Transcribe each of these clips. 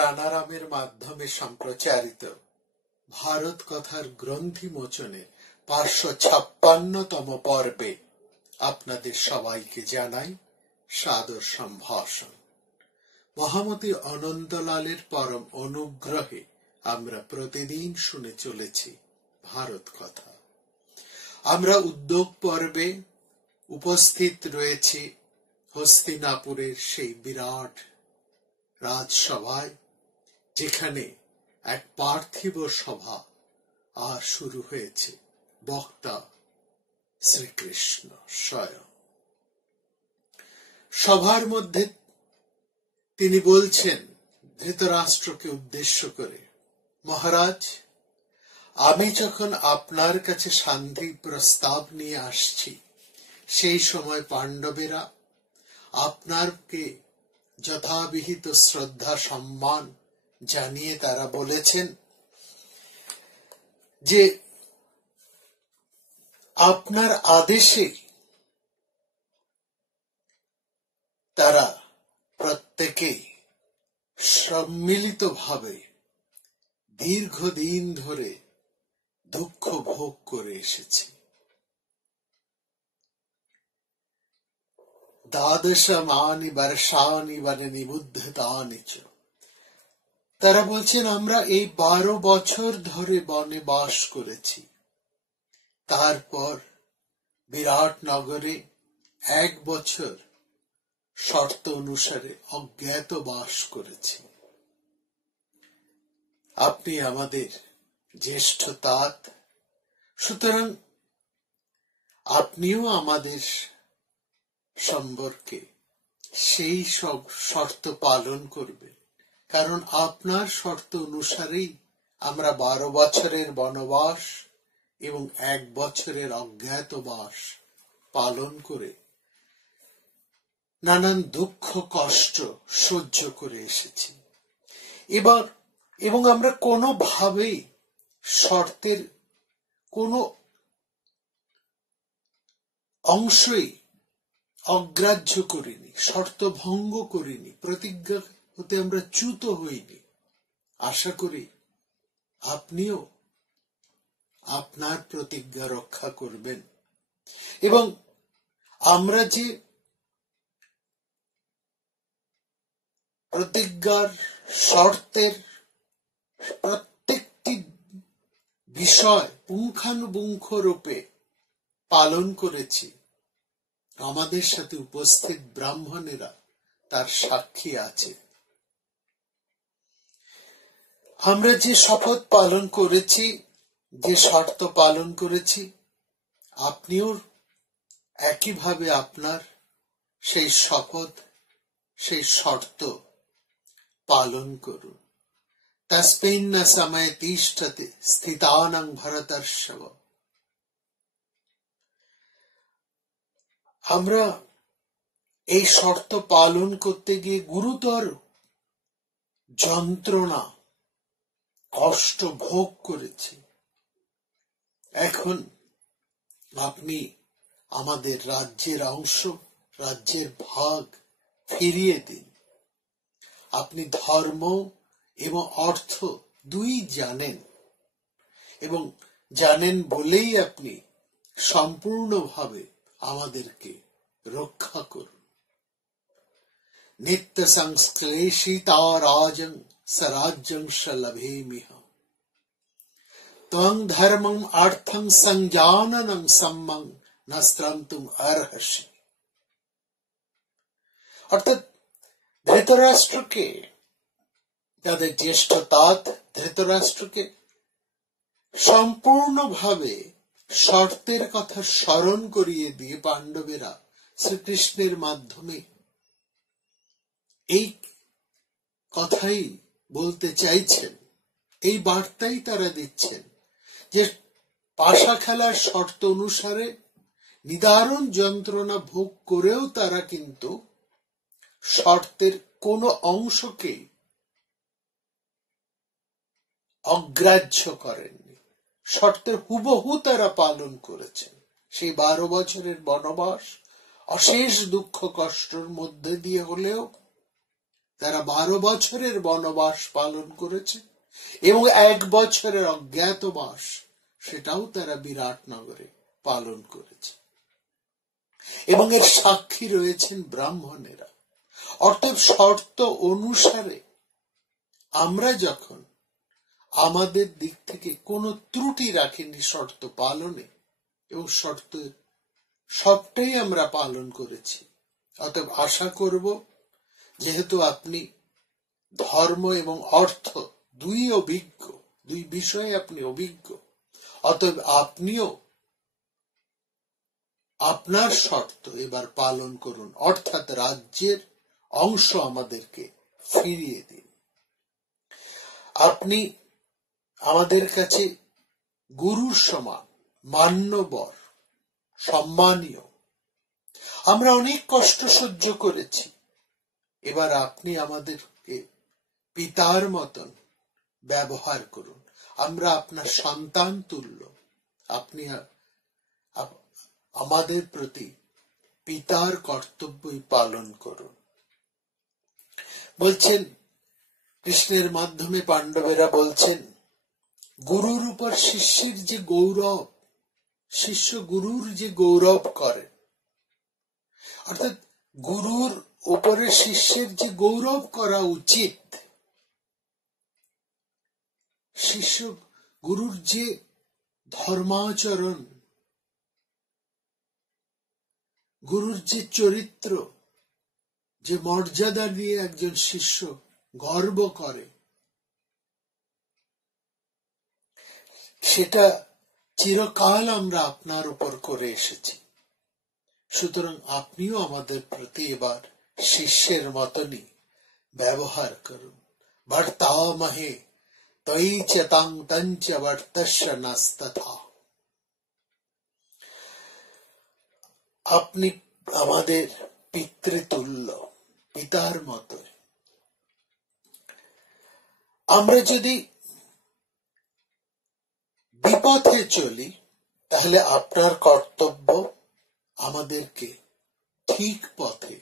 প্রাণারামের মাধ্যমে সম্প্রচারিত ভারত কথার গ্রন্থি মোচনে 556তম পর্বে আপনাদের সবাইকে জানাই সাদর সম্ভাষণ। মহামতি অনন্তলালের পরম অনুগ্রহে আমরা প্রতিদিন শুনে চলেছি ভারত কথা। আমরা উদ্যোগ পর্বে উপস্থিত রয়েছি হস্তিনাপুরের সেই বিরাট রাজসভায়, যেখানে এক পার্থিব সভা আর শুরু হয়েছে। বক্তা শ্রীকৃষ্ণ স্বয়ং। সভার মধ্যে তিনি বলছেন ধৃতরাষ্ট্রকে উদ্দেশ্য করে, মহারাজ, আমি যখন আপনার কাছে শান্তি প্রস্তাব নিয়ে আসছি, সেই সময় পাণ্ডবেরা আপনাকে যথাবিহিত শ্রদ্ধা সম্মান জানিয়ে তারা বলেছেন যে আপনার আদেশে তারা প্রত্যেকেই সম্মিলিতভাবে দীর্ঘদিন ধরে দুঃখ ভোগ করে এসেছে। দ্বাদশমানি বর্ষানি বনে নিবুদ্ধতানি চ। তারা বলছেন, আমরা এই 12 বছর ধরে বনে বাস করেছি, তারপর বিরাট নগরে 1 বছর শর্ত অনুসারে অজ্ঞাত বাস করেছি। আপনি আমাদের জ্যেষ্ঠ তাত, সুতরাং আপনিও আমাদের সম্পর্কে সেই সব শর্ত পালন করবেন, কারণ আপনার শর্ত অনুসারেই আমরা 12 বছরের বনবাস এবং 1 বছরের অজ্ঞাতবাস পালন করে নানান দুঃখ কষ্ট সহ্য করে এসেছি। এবং আমরা কোনোভাবেই শর্তের কোনো অংশই অগ্রাহ্য করিনি, শর্ত ভঙ্গ করিনি, প্রতিজ্ঞা হতে আমরা চ্যুত হইনি। আশা করি আপনিও আপনার প্রতিজ্ঞা রক্ষা করবেন এবং আমরা যে প্রতিজ্ঞার শর্তের প্রত্যেকটি বিষয় পুঙ্খানুপুঙ্খ রূপে পালন করেছি, আমাদের সাথে উপস্থিত ব্রাহ্মণেরা তার সাক্ষী আছে। আমরা যে শপথ পালন করেছি, যে শর্ত পালন করেছি, আপনিও একইভাবে আপনার সেই শপথ, সেই শর্ত পালন করুন। তস্মিন্ন সময়ে তিষ্ঠতি স্থিতানাং ভরতর্ষভ। আমরা এই শর্ত পালন করতে গিয়ে গুরুতর যন্ত্রণা কষ্ট ভোগ করেছি। এখন আপনি আমাদের রাজ্যের অংশ, রাজ্যের ভাগ ফিরিয়ে দিন। আপনি ধর্ম এবং অর্থ দুই জানেন, এবং জানেন বলেই আপনি সম্পূর্ণভাবে আমাদেরকে রক্ষা করুন। নিত্য সংশ্লেষিতা রাজং সরাজ্যং সলভেমিহ ত্বং ধর্মং অর্থং সংজাননং সম্মং নস্ত্রন্তুম অর্হসি। অর্থাৎ ধৃতরাষ্ট্রকে, তাদের জ্যেষ্ঠ তাত ধৃতরাষ্ট্রকে সম্পূর্ণভাবে শর্তের কথা স্মরণ করিয়ে দিয়ে পাণ্ডবেরা শ্রীকৃষ্ণের মাধ্যমে এই কথাই বলতে চাইছেন, এই বার্তাই তারা দিচ্ছেন যে পাশা খেলার শর্ত অনুসারে নিদারুণ যন্ত্রণা ভোগ করেও তারা কিন্তু শর্তের কোন অংশকে অগ্রাহ্য করেননি, শর্তের হুবহু তারা পালন করেছেন। সেই 12 বছরের বনবাস অশেষ দুঃখ কষ্টের মধ্যে দিয়ে হলেও তারা 12 বছরের বনবাস পালন করেছে এবং 1 বছরের অজ্ঞাতবাস, সেটাও তারা বিরাটনগরে পালন করেছে। এবং এর সাক্ষী রয়েছেন ব্রাহ্মণেরা। অর্থাৎ শর্ত অনুসারে আমরা যখন আমাদের দিক থেকে কোনো ত্রুটি রাখিনি শর্ত পালনে, এবং শর্ত সবটাই আমরা পালন করেছি, অতএব আশা করব যেহেতু আপনি ধর্ম এবং অর্থ দুই বিষয়ে আপনি অভিজ্ঞ, অতএব আপনিও আপনার শর্ত এবার পালন করুন, অর্থাৎ রাজ্যের অংশ আমাদেরকে ফিরিয়ে দিন। আপনি আমাদের কাছে গুরুর সমান, মান্যবর, সম্মানীয়। আমরা অনেক কষ্ট সহ্য করেছি, এবার আপনি আমাদেরকে পিতার মতন ব্যবহার করুন। আমরা আপনার সন্তান তুল্য, আপনি আমাদের প্রতি পিতার কর্তব্যই পালন করুন। বলছেন কৃষ্ণের মাধ্যমে পাণ্ডবেরা বলছেন, গুরুর উপর শিষ্যের যে গৌরব, শিষ্য গুরুর যে গৌরব করে, অর্থাৎ গুরুর উপরে শিষ্যের যে গৌরব করা উচিত, শিষ্য গুরুর যে ধর্মাচরণ, গুরুর যে চরিত্র, যে মর্যাদা নিয়ে একজন শিষ্য গর্ব করে, সেটা চিরকাল আমরা আপনার উপর করে এসেছি। সুতরাং আপনিও আমাদের প্রতি এবার শিষ্যের মতনই ব্যবহার করুন। বর্তামহে তৈ চ তং তঞ্চ বর্তস্য নাস্তথা। আপনি আমাদের পিতৃতুল্য, পিতার মতো। আমরা যদি বিপথে চলি, তাহলে আপনার কর্তব্য আমাদেরকে ঠিক পথে,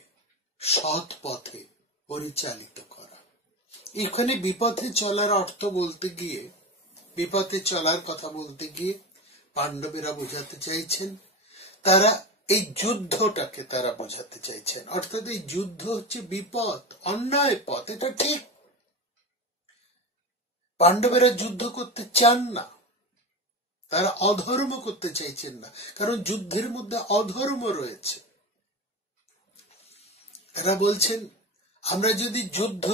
সৎ পথে পরিচালিত করা। এখানে বিপথে চলার অর্থ বলতে গিয়ে, বিপথে চলার কথা বলতে গিয়ে পাণ্ডবেরা বোঝাতে চাইছেন, তারা এই যুদ্ধটাকে তারা বোঝাতে চাইছেন। অর্থাৎ এই যুদ্ধ হচ্ছে বিপদ, অন্যায় পথ, এটা ঠিক। পাণ্ডবেরা যুদ্ধ করতে চান না, তারা অধর্ম করতে চাইছেন না, কারণ যুদ্ধের মধ্যে অধর্ম রয়েছে। তারা বলছেন, আমরা যদি যুদ্ধ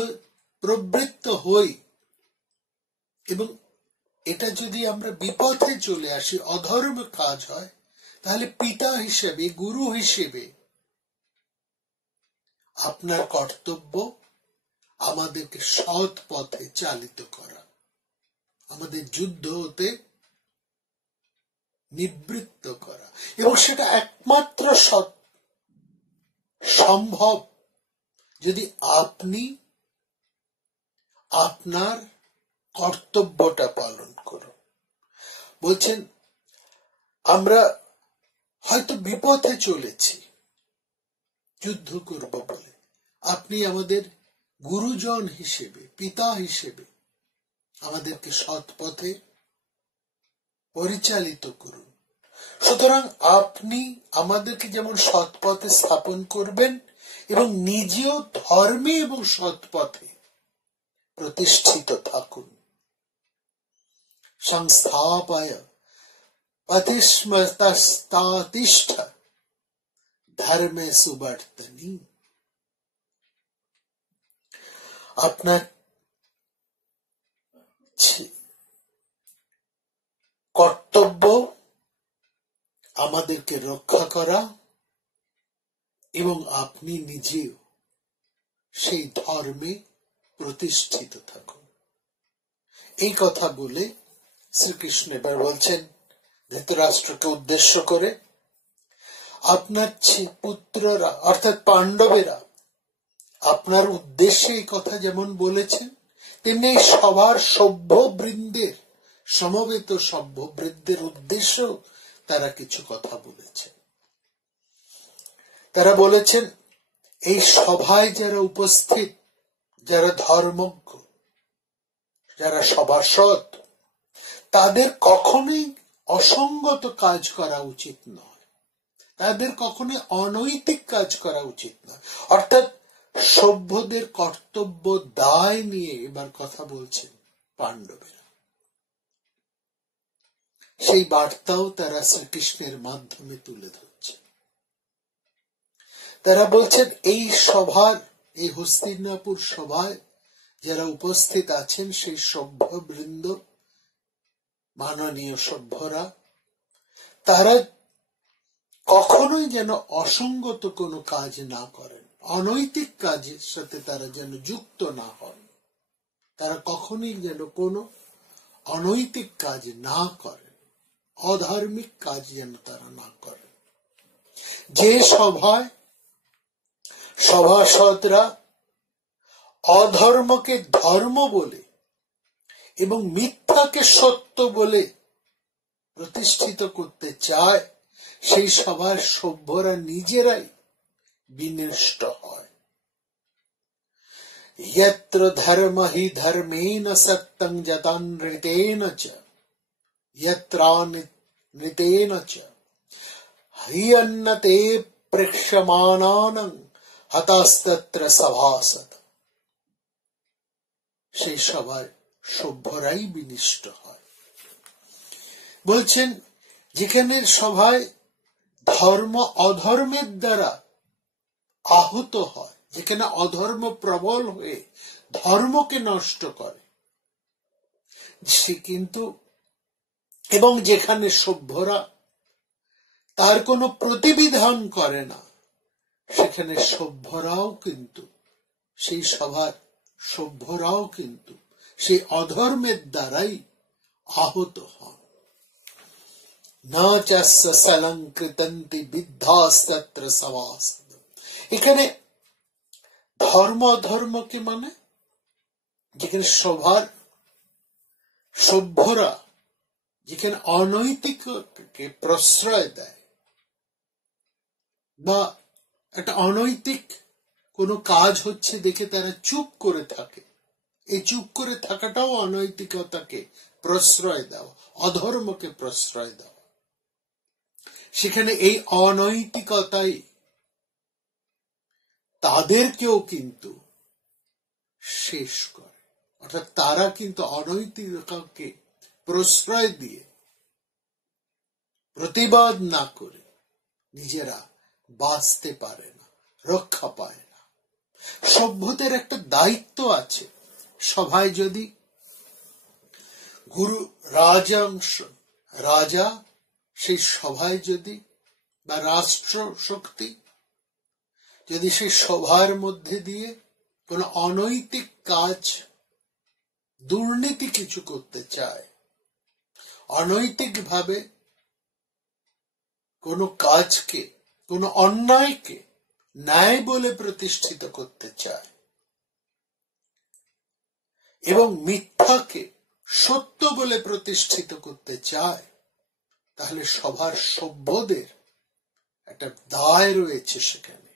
প্রবৃত্ত হই এবং এটা যদি আমরা বিপথে চলে আসি, অধর্ম কাজ হয়, তাহলে পিতা হিসেবে, গুরু হিসেবে আপনার কর্তব্য আমাদেরকে সৎ পথে চালিত করা, আমাদের যুদ্ধ হতে নিবৃত্ত করা। এবং সেটা একমাত্র সম্ভব যদি আপনি আপনার কর্তব্যটা পালন করুন। বলছেন, আমরা হয়তো বিপথে চলেছি যুদ্ধ করব বলে, আপনি আমাদের গুরুজন হিসেবে, পিতা হিসেবে আমাদেরকে সৎ পথে পরিচালিত করুন। সুতরাং আপনি আমাদেরকে যেমন সৎ পথে স্থাপন করবেন এবং নিজেও ধর্মে এবং সৎ পথে প্রতিষ্ঠিত থাকুন। সংস্থাপয় পথিস্মৃতস্তাতিষ্ঠ ধর্মে সুবর্তনী। আপনার কর্তব্য আমাদেরকে রক্ষা করা এবং আপনি নিজেও সেই ধর্মে প্রতিষ্ঠিত থাকুন। এই কথা বলে শ্রীকৃষ্ণ এবার বলছেন ধৃতরাষ্ট্রকে উদ্দেশ্য করে, আপনার পুত্ররা অর্থাৎ পাণ্ডবেরা আপনার উদ্দেশ্যে এই কথা যেমন বলেছেন, তেমনি সবার সভ্যবৃন্দের, সমবেত সভ্যবৃন্দের উদ্দেশ্যেও তারা কিছু কথা বলেছেন। তারা বলেছেন, এই সভায় যারা উপস্থিত, যারা ধর্মজ্ঞ, যারা সভাসদ, তাদের কখনোই অসঙ্গত কাজ করা উচিত নয়, তাদের কখনোই অনৈতিক কাজ করা উচিত নয়। অর্থাৎ সভ্যদের কর্তব্য দায় নিয়ে এবার কথা বলছেন পাণ্ডবেরা। সেই বার্তাও তারা শ্রীকৃষ্ণের মাধ্যমে তুলে ধরছে। তারা বলছেন এই সভার, এই হস্তিনাপুর সভায় যারা উপস্থিত আছেন সেই সভ্যবৃন্দ, মাননীয় সভ্যরা, তারা কখনোই যেন অসঙ্গত কোনো কাজ না করেন, অনৈতিক কাজের সাথে তারা যেন যুক্ত না হন, তারা কখনোই যেন কোনো অনৈতিক কাজ না করেন, অধার্মিক কাজ যেন তারা না করেন। যে সভায় সভাসদরা অধর্মকে ধর্ম বলে এবং মিথ্যাকে সত্য বলে প্রতিষ্ঠিত করতে চায়, সেই সভার সভ্যরা নিজেরাই বিনষ্ট হয়। यत्र धर्म हि धर्मेण सत्यं जतानृतेन च यत्रानृतेन च हि अन्नते प्रेक्ष्यमाणानां हतास्तत्र सभासद। সেই সভায় সভ্যরাই বিনষ্ট হয়। বলছেন যেখানে সভায় ধর্ম অধর্মের দ্বারা আহত হয়, যেখানে অধর্ম প্রবল হয়ে ধর্মকে নষ্ট করে, সে কিন্তু, এবং যেখানে সভ্যরা তার কোনো প্রতিবিধান করে না, সেখানে সভ্যরাও কিন্তু, সেই সভার সভ্যরাও কিন্তু সেই অধর্মের দ্বারাই আহত হন। না চাস্য সলঙ্কৃতন্তি বিদ্ধাস্তত্র সভাসদ। এখানে ধর্ম অধর্মকে মানে যেখানে সভ্যরা যেখানে অনৈতিককে প্রশ্রয় দেয় বা একটা অনৈতিক কোনো কাজ হচ্ছে দেখে তারা চুপ করে থাকে, এই চুপ করে থাকাটাও অনৈতিকতাকে প্রশ্রয় দেওয়া, অধর্মকে প্রশ্রয় দেওয়া। সেখানে এই অনৈতিকতাই তাদেরকেও কিন্তু শেষ করে। অর্থাৎ তারা কিন্তু অনৈতিকতাকে প্রশ্রয় দিয়ে প্রতিবাদ না করে নিজেরা বাঁচতে পারে না, রক্ষা পায় না। সভ্যদের একটা দায়িত্ব আছে। সভায় যদি গুরু রাজা সেই সভায় যদি বা রাষ্ট্র শক্তি যদি সেই সভার মধ্যে দিয়ে কোন অনৈতিক কাজ, দুর্নীতি কিছু করতে চায়, অনৈতিক ভাবে কোন কাজকে, কোন অন্যায়কে ন্যায় বলে প্রতিষ্ঠিত করতে চায় এবং মিথ্যাকে সত্য বলে প্রতিষ্ঠিত করতে চায়, তাহলে সভার সভ্যদের একটা দায় রয়েছে, সেখানে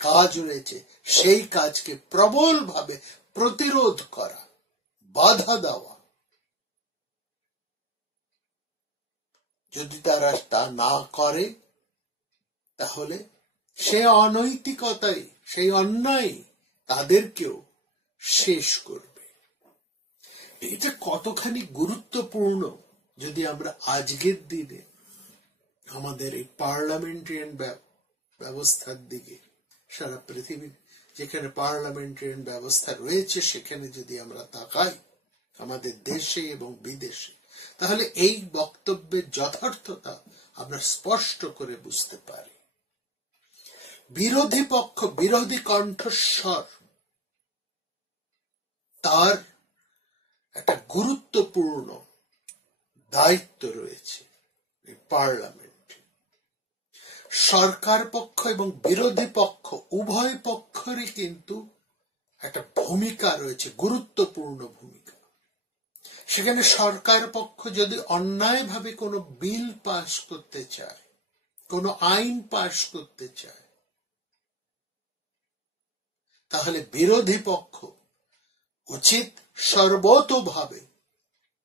কাজ রয়েছে। সেই কাজকে প্রবল ভাবে প্রতিরোধ করা, বাধা দেওয়া। যদি তারা তা না করে তাহলে সে অনৈতিকতাই, সেই অন্যায় তাদেরকেও শেষ করবে। এটা কতখানি গুরুত্বপূর্ণ যদি আমরা আজকের দিনে আমাদের এই পার্লামেন্টারিয়ান ব্যবস্থার দিকে, সারা পৃথিবীর যেখানে পার্লামেন্টারিয়ান ব্যবস্থা রয়েছে সেখানে যদি আমরা তাকাই, আমাদের দেশে এবং বিদেশে, তাহলে এই বক্তব্যের যথার্থতা আমরা স্পষ্ট করে বুঝতে পারি। বিরোধী পক্ষ, বিরোধী কণ্ঠস্বর, তার একটা গুরুত্বপূর্ণ দায়িত্ব রয়েছে এই পার্লামেন্ট। সরকার পক্ষ এবং বিরোধী পক্ষ উভয় পক্ষেরই কিন্তু একটা ভূমিকা রয়েছে, গুরুত্বপূর্ণ ভূমিকা। সেখানে সরকার পক্ষ যদি অন্যায়ভাবে কোনো বিল পাস করতে চায়, কোনো আইন পাস করতে চায়, তাহলে বিরোধী পক্ষ উচিত সর্বতোভাবে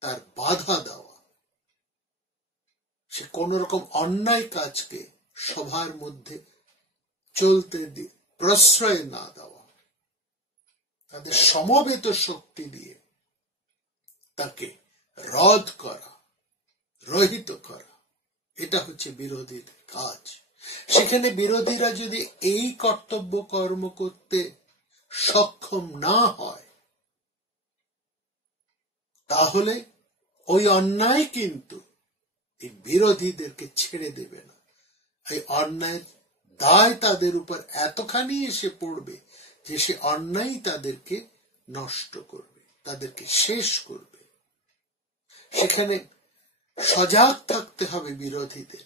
তার বাধা দেওয়া, সে কোন রকম অন্যায় কাজকে সভার মধ্যে চলতে দিয়ে প্রশ্রয় না দেওয়া, তাদের সমবেত শক্তি দিয়ে তাকে রদ করা, রহিত করা, এটা হচ্ছে বিরোধীদের কাজ। সেখানে বিরোধীরা যদি এই কর্তব্য কর্ম করতে সক্ষম না হয়, তাহলে ওই অন্যায় কিন্তু এই বিরোধীদেরকে ছেড়ে দেবে না। এই অন্যায়ের দায় তাদের উপর এতখানি এসে পড়বে যে সে অন্যায় তাদেরকে নষ্ট করবে, তাদেরকে শেষ করবে। সেখানে সজাগ থাকতে হবে বিরোধীদের,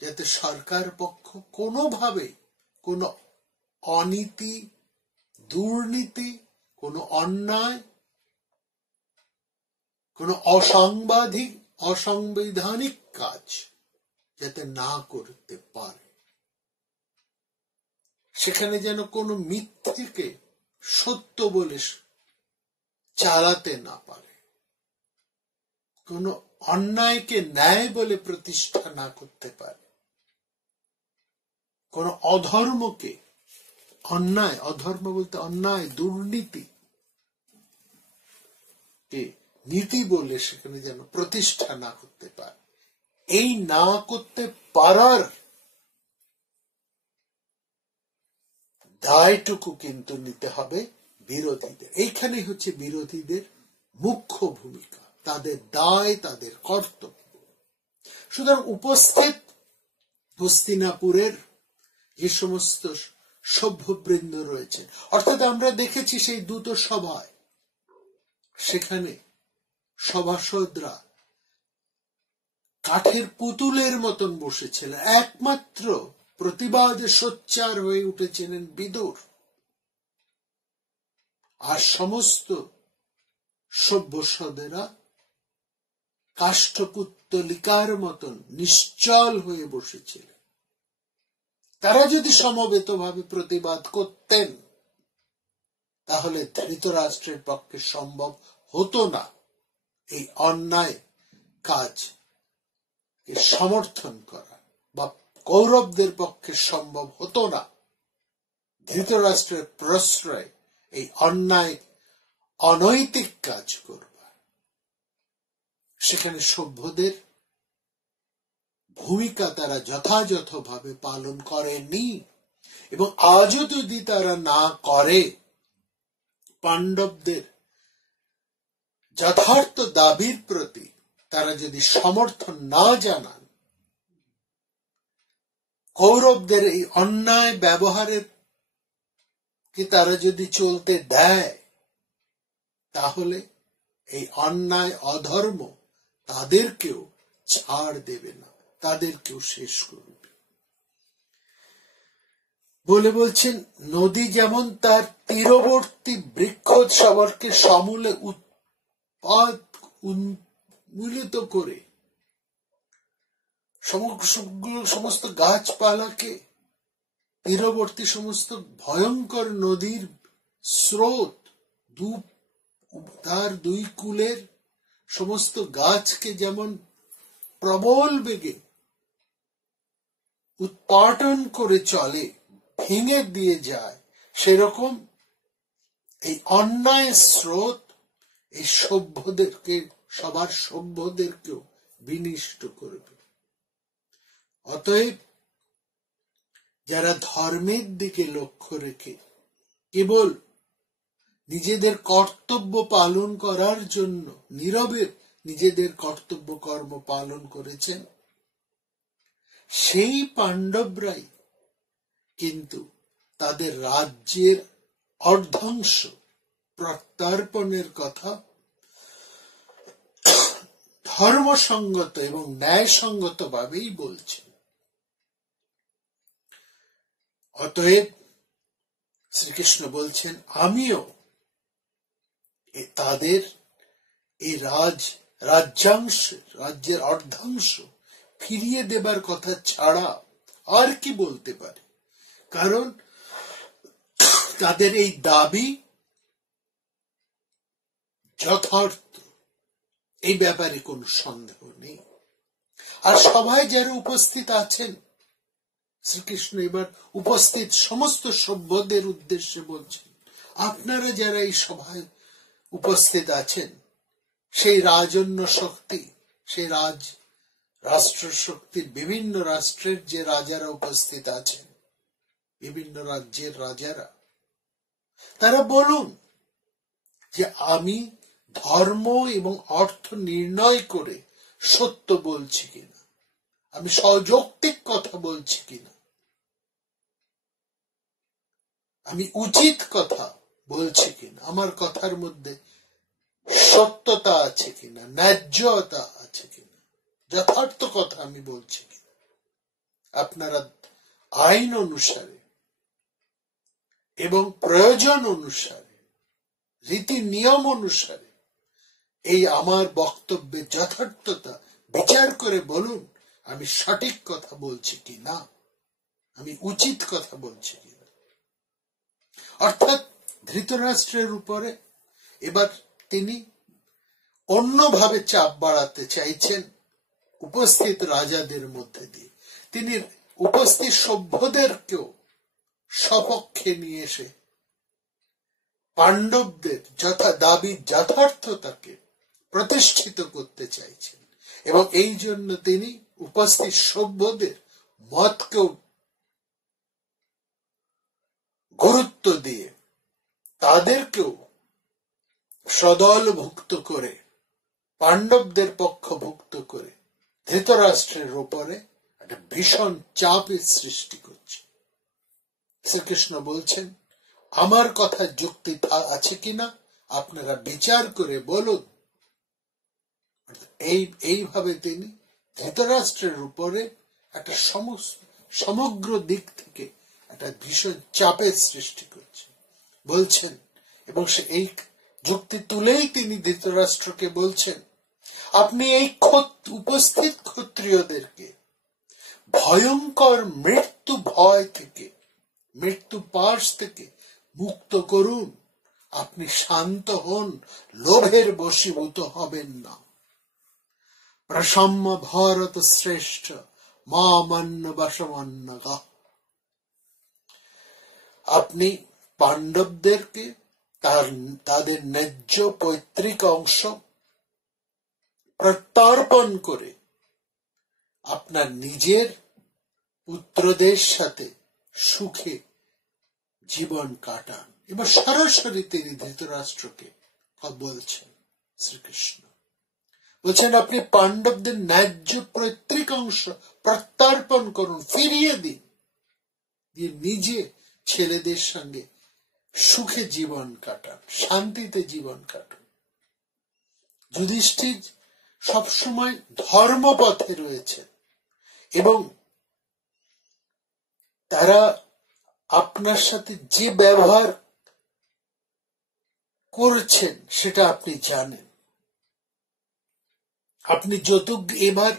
যাতে সরকার পক্ষ কোনোভাবে কোনো অনীতি, দুর্নীতি, কোনো অন্যায়, কোনো অসাংবিধানিক কাজ যাতে না করতে পারে। সেখানে যেন কোনো মিথ্যেকে সত্য বলে চালাতে না পারে, কোনো অন্যায়কে ন্যায় বলে প্রতিষ্ঠা না করতে পারে, কোন অধর্মকে অন্যায়, অধর্ম বলতে অন্যায়, দুর্নীতি নীতি বলে সেখানে যেন প্রতিষ্ঠা না করতে পারে। এই না করতে পারার দায়টুকু কিন্তু নিতে হবে বিরোধীদের। এইখানে হচ্ছে বিরোধীদের মুখ্য ভূমিকা, তাদের দায়, তাদের কর্তব্য। সুতরাং উপস্থিত হস্তিনাপুরের যে সমস্ত সভ্যবৃন্দ রয়েছেন, অর্থাৎ আমরা দেখেছি সেই দ্রুত সভায়, সেখানে সভাসদরা কাঠের পুতুলের মতন বসেছিলেন। একমাত্র প্রতিবাদে সোচ্চার হয়ে উঠেছিলেন বিদুর, আর সমস্ত সভ্যসদেরা কাষ্ঠপুত্তলিকার মতন নিশ্চল হয়ে বসেছিলেন। তারা যদি সমবেতভাবে প্রতিবাদ করতেন, তাহলে ধৃতরাষ্ট্রের পক্ষে সম্ভব হতো না এই অন্যায় কাজ সমর্থন করা, বা কৌরবদের পক্ষে সম্ভব হতো না ধৃতরাষ্ট্রের প্রশ্রয় এই অন্যায় অনৈতিক কাজ করবার। সেখানে সভ্যদের ভূমিকা তারা যথাযথভাবে পালন করেনি, এবং আজও যদি তারা না করে, পাণ্ডবদের যথার্থ দাবির প্রতি তারা যদি সমর্থন না জানান, কৌরবদের এই অন্যায় ব্যবহারের কি তারা যদি চলতে দেয়, তাহলে এই অন্যায় অধর্ম তাদেরকেও ছাড় দেবে না, তাদেরকেও শেষ করবে। বলছেন, নদী যেমন তার তীরবর্তী বৃক্ষোৎসবকে সমূলে উন্মূলিত করে সমস্ত গাছপালাকে, তীরবর্তী সমস্ত ভয়ঙ্কর নদীর স্রোত, তার দুই কূলের সমস্ত গাছকে যেমন প্রবল বেগে উৎপাটন করে চলে, ভেঙে দিয়ে যায়, সেরকম এই অন্যায় স্রোত এই সভ্যদেরকে, সবার সভ্যদেরকেও বিনষ্ট করবে। অতএব যারা ধর্মের দিকে লক্ষ্য রেখে কেবল নিজেদের কর্তব্য পালন করার জন্য নীরবে নিজেদের কর্তব্য কর্ম পালন করেছেন, সেই পাণ্ডবরাই কিন্তু তাদের রাজ্যের অর্ধাংশ প্রত্যার্পণের কথা ধর্মসঙ্গত এবং ন্যায়সঙ্গত ভাবেই বলছেন। অতএব শ্রীকৃষ্ণ বলছেন, আমিও তাদের এই রাজ্যের অর্ধাংশ ফিরিয়ে দেবার কথা ছাড়া আর কি বলতে পারে। কারণ তাদের এই দাবি যথার্থ, এই ব্যাপারে কোনো সন্দেহ নেই। আর সভায় যারা উপস্থিত আছেন, শ্রীকৃষ্ণ এবার উপস্থিত সমস্ত সভ্যদের উদ্দেশ্যে বলছেন, আপনারা যারা এই সভায় উপস্থিত আছেন, সেই রাজন্য শক্তি, সেই রাষ্ট্র শক্তির বিভিন্ন রাষ্ট্রের যে রাজারা উপস্থিত আছেন, বিভিন্ন রাজ্যের রাজারা, তারা বলুন যে আমি ধর্ম এবং অর্থ নির্ণয় করে সত্য বলছি কিনা, আমি সযৌক্তিক কথা বলছি কিনা, আমি উচিত কথা বলছি কিনা, আমার কথার মধ্যে সত্যতা আছে কিনা, ন্যায্যতা আছে কিনা, যথার্থ কথা আমি বলছি কিনা। আপনারা আইন অনুসারে এবং প্রয়োজন অনুসারে, রীতি নিয়ম অনুসারে এই আমার বক্তব্যের যথার্থতা বিচার করে বলুন, আমি সঠিক কথা বলছি কিনা, আমি উচিত কথা বলছি কিনা। অর্থাৎ ধৃতরাষ্ট্রের উপরে এবার তিনি অন্যভাবে চাপ বাড়াতে চাইছেন উপস্থিত রাজাদের মধ্যে দিয়ে। তিনি উপস্থিত সভ্যদেরকেও সপক্ষে নিয়ে এসে পাণ্ডবদের দাবির যথার্থতাকে প্রতিষ্ঠিত করতে চাইছেন, এবং এই জন্য তিনি উপস্থিত সভ্যদের মতকেও গুরুত্ব দিয়ে তাদেরকেও সদলভুক্ত করে, পাণ্ডবদের পক্ষভুক্ত করে ধৃতরাষ্ট্রের উপরে একটা ভীষণ চাপের সৃষ্টি করছে। শ্রীকৃষ্ণ বলছেন, আমার কথা যুক্তি আছে কিনা আপনারা বিচার করে বলুন। এইভাবে তিনি ধৃতরাষ্ট্রের উপরে একটা সমগ্র দিক থেকে একটা ভীষণ চাপের সৃষ্টি করছে বলছেন, এবং সে এই যুক্তি তুলেই তিনি ধৃতরাষ্ট্রকে বলছেন, আপনি এই উপস্থিত ক্ষত্রিয়দেরকে ভয়ঙ্কর মৃত্যু ভয় থেকে, মৃত্যু পাশ থেকে মুক্ত করুন। আপনি শান্ত হন, লোভের বশীভূত হবেন না। প্রসম্য ভারত শ্রেষ্ঠ মামান্য বশমান্নগা। আপনি পাণ্ডবদেরকে তাদের ন্যায্য পৈতৃক অংশ প্রত্যর্পণ করে আপনার নিজের পুত্রদের সাথে সুখে জীবন কাটান। এবার সরাসরি তিনি ধৃতরাষ্ট্রকে বলছেন, শ্রীকৃষ্ণ বলছেন, আপনি পাণ্ডবদের ন্যায্য পৈতৃক অংশ প্রত্যর্পণ করুন, ফিরিয়ে দিন, দিয়ে নিজে ছেলেদের সঙ্গে সুখে জীবন কাটান, শান্তিতে জীবন কাটান। যুধিষ্ঠির সবসময় ধর্মপথে রয়েছেন এবং তারা আপনার সাথে যে ব্যবহার করছেন সেটা আপনি জানেন। আপনি যত এবার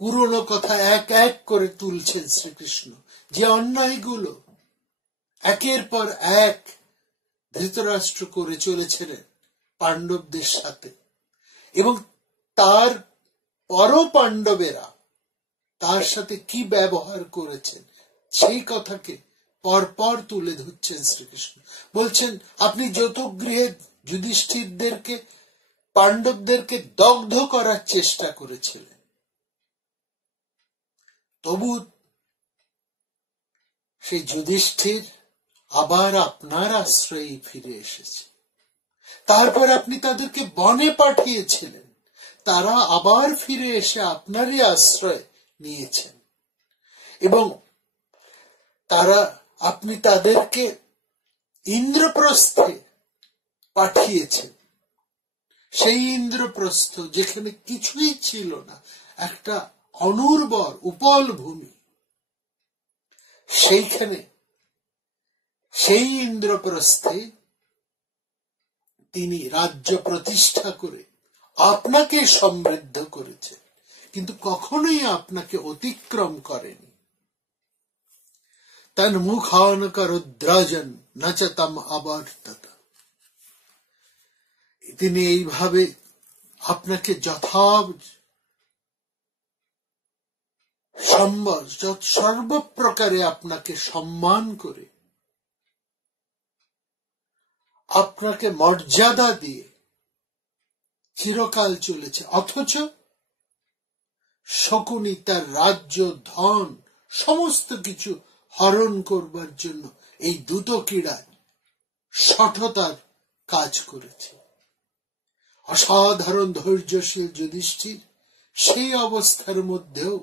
পুরনো কথা এক এক করে তুলছেন শ্রীকৃষ্ণ, যে অন্যায়গুলো একের পর এক ধৃতরাষ্ট্র করে চলেছিলেন পাণ্ডবদের সাথে, এবং তার পর পাণ্ডবেরা তার সাথে কি ব্যবহার করেছেন সেই কথাকে পরপর তুলে ধরছেন শ্রীকৃষ্ণ। বলছেন, আপনি যতগৃহে যুধিষ্ঠিরদেরকে, পাণ্ডবদেরকে দগ্ধ করার চেষ্টা করেছিলেন, তবু সেই যুধিষ্ঠির আবার আপনার আশ্রয়ে ফিরে এসেছে। তারপর আপনি তাদেরকে বনে পাঠিয়েছিলেন, তারা আবার ফিরে এসে আপনারই আশ্রয় নিয়েছেন, এবং আপনি তাদেরকে ইন্দ্রপ্রস্থে পাঠিয়েছেন। সেই ইন্দ্রপ্রস্থ যেখানে কিছুই ছিল না, একটা অনুর্বর উপল ভূমি, সেইখানে সেই ইন্দ্রপ্রস্থে তিনি রাজ্য প্রতিষ্ঠা করে আপনাকে সমৃদ্ধ করেছেন, কিন্তু কখনোই আপনাকে অতিক্রম করেনি। তন মুখান করুদ্রাজন নচতম অবর্তত। তিনি এইভাবে আপনাকে সর্বপ্রকারে আপনাকে সম্মান করে, আপনাকে মর্যাদা দিয়ে চিরকাল চলেছে, অথচ শকুনি তার রাজ্য, ধন, সমস্ত কিছু হরণ করবার জন্য এই দ্যুতক্রীড়ায় শঠতার কাজ করেছে। অসাধারণ ধৈর্যশীল যুধিষ্ঠির সেই অবস্থার মধ্যেও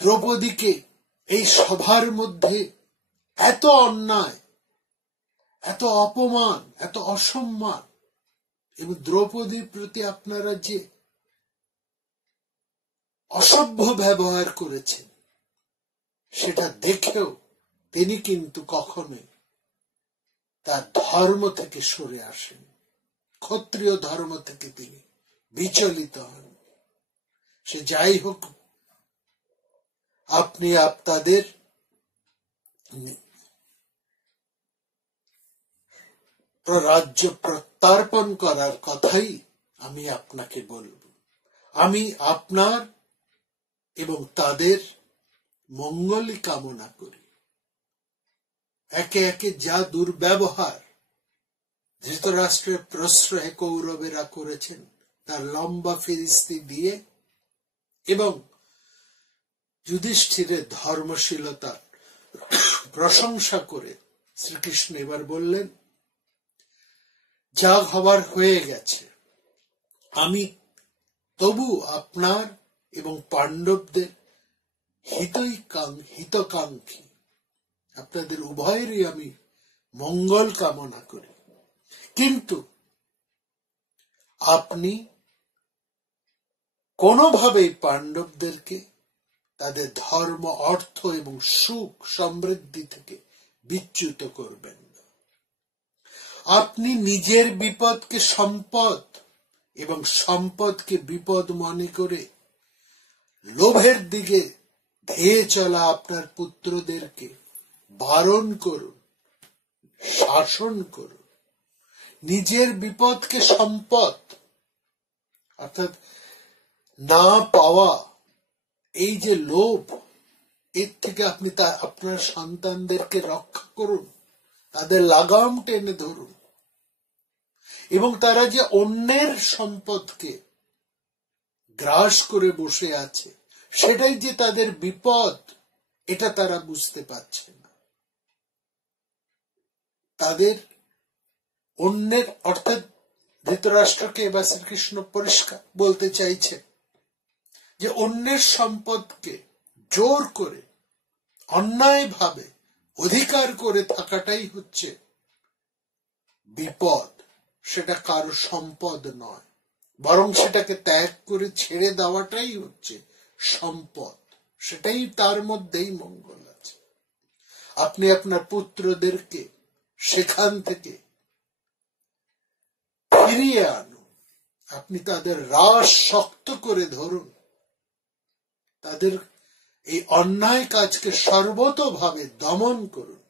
দ্রৌপদীকে এই সভার মধ্যে এত অন্যায়, এত অপমান, এত অসম্মান এবং দ্রৌপদীর প্রতি আপনারা যে অসভ্য ব্যবহার করেছেন সেটা দেখেও তিনি কিন্তু কখনোই তার ধর্ম থেকে সরে আসেন, ক্ষত্রিয় ধর্ম থেকে তিনি বিচলিত হন। সে যাই হোক, আপনি আপনাদের রাজ্য প্রত্যার্পণ করার কথাই আমি আপনাকে বলব। আমি আপনার এবং তাদের মঙ্গলই কামনা করি। একে একে যা দুর্ব্যবহার ধৃতরাষ্ট্রের প্রশ্রয়ে কৌরবেরা করেছেন তার লম্বা ফিরিস্তি দিয়ে এবং যুধিষ্ঠিরের ধর্মশীলতার প্রশংসা করে শ্রীকৃষ্ণ এবার বললেন, যা হবার হয়ে গেছে, আমি তবু আপনার এবং পাণ্ডবদের হিতকাঙ্ক্ষী, আপনাদের উভয়েরই আমি মঙ্গল কামনা করি। কিন্তু আপনি কোনোভাবেই পাণ্ডবদেরকে তাদের ধর্ম, অর্থ এবং সুখ সমৃদ্ধি থেকে বিচ্যুত করবেন না। আপনি নিজের বিপদকে সম্পদ এবং সম্পদকে বিপদ মনে করে লোভের দিকে ধেয়ে চলা আপনার পুত্রদেরকে বারণ করুন, শাসন করুন। নিজের বিপদকে সম্পদ অর্থাৎ না পাওয়া, এই যে লোভ, এর থেকে আপনি আপনার সন্তানদেরকে রক্ষা করুন, তাদের লাগাম টেনে ধরুন এবং তারা যে অন্যের সম্পদকে গ্রাস করে বসে আছে, সেটাই যে তাদের বিপদ, এটা তারা বুঝতে পারছে না। তাদের অন্যের অর্থাৎ ধৃতরাষ্ট্রকে এবার শ্রীকৃষ্ণ পরিষ্কার বলতে চাইছে যে অন্যের সম্পদকে জোর করে অন্যায়ভাবে অধিকার করে থাকাটাই হচ্ছে বিপদ, সেটা কারো সম্পদ নয়, বরং সেটাকে ত্যাগ করে ছেড়ে দেওয়াটাই হচ্ছে সম্পদ, সেটাই তার মধ্যেই মঙ্গল আছে। আপনি আপনার পুত্রদেরকে সেখান থেকে ফিরিয়ে আনুন, আপনি তাদের রাশ শক্ত করে ধরুন, তাদের এই অন্যায় কাজকে সর্বতোভাবে দমন করুন।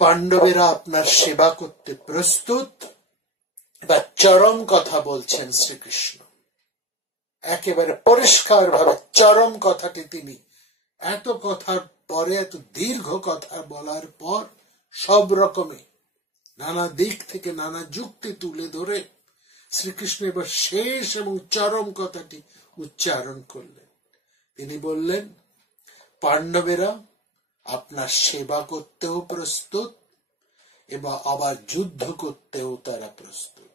পাণ্ডবেরা আপনার সেবা করতে প্রস্তুত। এবার চরম কথা বলছেন শ্রীকৃষ্ণ, একেবারে পরিষ্কার ভাবে চরম কথাটি তিনি এত কথার পরে, এত দীর্ঘ কথা বলার পর সব রকমে নানা দিক থেকে নানা যুক্তি তুলে ধরে শ্রীকৃষ্ণ এবার শেষ এবং চরম কথাটি উচ্চারণ করলেন। তিনি বললেন, পাণ্ডবেরা আপনার সেবা করতেও প্রস্তুত এবং আবার যুদ্ধ করতেও তারা প্রস্তুত।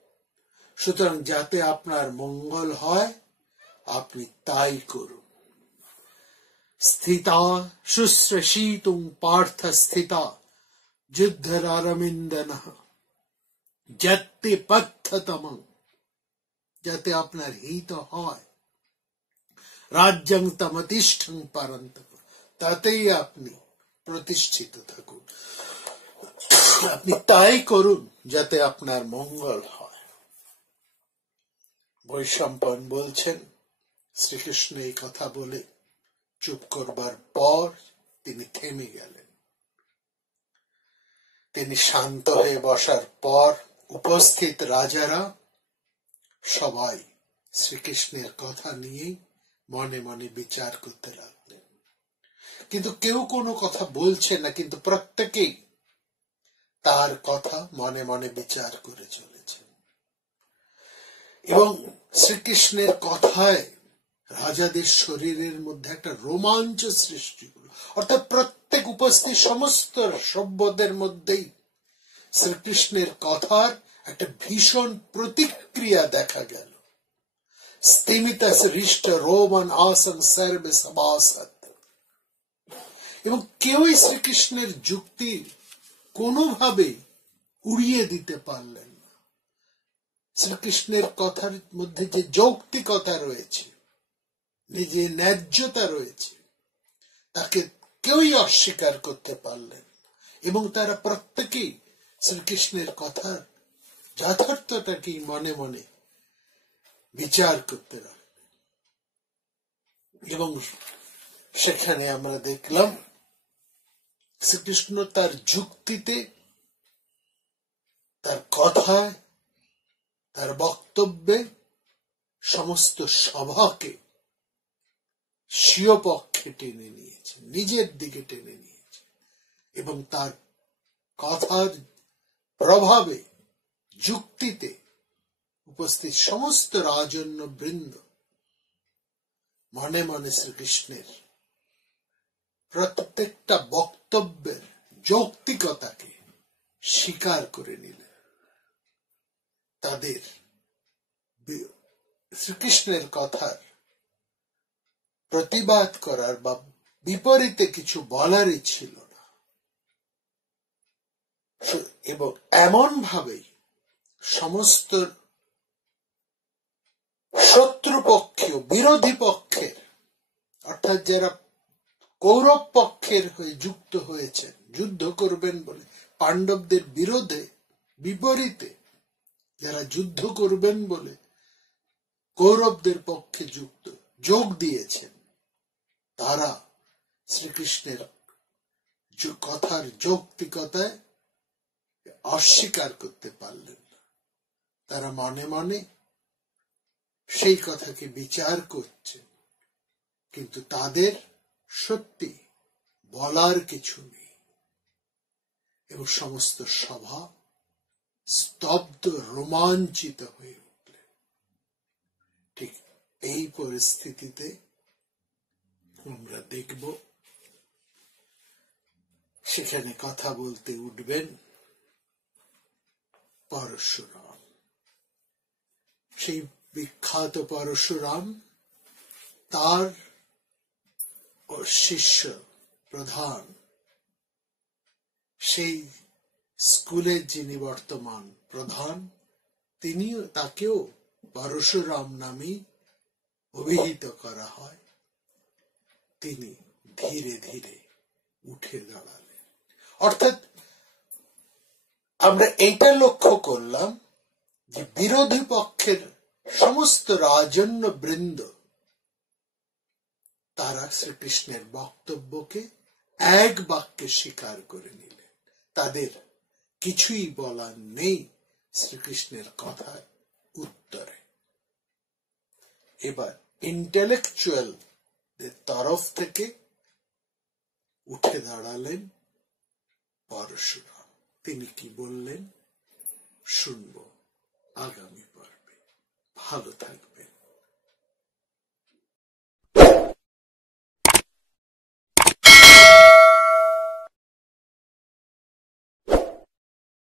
সুতরাং যাতে আপনার মঙ্গল হয় আপনি তাই করুন। স্থিতা শুশ্রূষিতুং পার্থ স্থিতা যুদ্ধরারমিন্দনঃ যত্তে পথ্যতমং, যাতে আপনার হিত হয়। রাজ্যং তমতিষ্ঠং পরন্তপ, তাতেই আপনি প্রতিষ্ঠিত থাকুন। আপনি তাই করুন যাতে আপনার মঙ্গল হয়। বৈশম্পায়ন বলছেন, শ্রীকৃষ্ণ এই কথা বলে চুপ করবার পর তিনি থেমে গেলেন। তিনি শান্ত হয়ে বসার পর উপস্থিত রাজারা সবাই শ্রীকৃষ্ণের কথা নিয়ে মনে মনে বিচার করতে লাগলেন। কিন্তু কেউ কোনো কথা বলছে না, কিন্তু প্রত্যেকেই তার কথা মনে মনে বিচার করে চলেছেন। এবং শ্রীকৃষ্ণের কথায় রাজাদের শরীরের মধ্যে একটা রোমাঞ্চ সৃষ্টি হল। অর্থাৎ প্রত্যেক উপস্থিত সমস্ত সভ্যদের মধ্যেই শ্রীকৃষ্ণের কথার একটা ভীষণ প্রতিক্রিয়া দেখা গেল। স্থিমিতাস হৃষ্ট রোমান আসন সর্বে সভাসদ। এবং কেউই শ্রীকৃষ্ণের যুক্তি কোনোভাবে উড়িয়ে দিতে পারলেন না। শ্রীকৃষ্ণের কথার মধ্যে যে যৌক্তিকতা রয়েছে, যে ন্যায্যতা রয়েছে, তাকে কেউই অস্বীকার করতে পারলেন। এবং তারা প্রত্যেকেই শ্রীকৃষ্ণের কথার যথার্থতাকেই মনে মনে বিচার করতে লাগলেন। এবং সেখানে আমরা দেখলাম শ্রীকৃষ্ণ তার যুক্তিতে, তার কথায়, তার বক্তব্যে সমস্ত সভাকে স্বীয় পক্ষে টেনে নিয়েছে, নিজের দিকে টেনে নিয়েছে। এবং তার কথার প্রভাবে, যুক্তিতে উপস্থিত সমস্ত রাজন্য বৃন্দ মনে মনে শ্রীকৃষ্ণের প্রত্যেকটা বক্তব্যের যৌক্তিকতাকে স্বীকার করে নিলেন। তাদের শ্রীকৃষ্ণের কথার প্রতিবাদ করার বা বিপরীতে কিছু বলারই ছিল না। এবং এমন ভাবেই সমস্ত শত্রুপক্ষীয় বিরোধী পক্ষের, অর্থাৎ যারা কৌরব পক্ষের হয়ে যুক্ত হয়েছেন, যুদ্ধ করবেন বলে পাণ্ডবদের বিপরীতে যারা যুদ্ধ করবেন বলে কৌরবদের পক্ষে যোগ দিয়েছেন, তারা শ্রীকৃষ্ণের কথার যৌক্তিকতায় অস্বীকার করতে পারলেন না। তারা মনে মনে সেই কথাকে বিচার করছেন, কিন্তু তাদের সত্যি বলার কিছু নেই। এবং সমস্ত সভা স্তব্ধ, রোমাঞ্চিত হয়ে উঠলেন। ঠিক এই পরিস্থিতিতে আমরা দেখব সেখানে কথা বলতে উঠবেন পরশুরাম। সেই বিখ্যাত পরশুরাম, তার শিষ্য প্রধান, সেই স্কুলের যিনি বর্তমান প্রধান, তাকেও পরশুরাম নামে অভিহিত করা হয়। তিনি ধীরে ধীরে উঠে দাঁড়ালেন। অর্থাৎ আমরা এইটা লক্ষ্য করলাম যে বিরোধী পক্ষের সমস্ত রাজন্য বৃন্দ তারা শ্রীকৃষ্ণের বক্তব্যকে এক বাক্যে স্বীকার করে নিলেন। তাদের কিছুই বলার নেই শ্রীকৃষ্ণের কথার উত্তরে। এবার ইন্টেলেকচুয়াল তরফ থেকে উঠে দাঁড়ালেন পরশুরাম। তিনি কি বললেন শুনবো আগামী পর্বে। ভালো থাকবেন।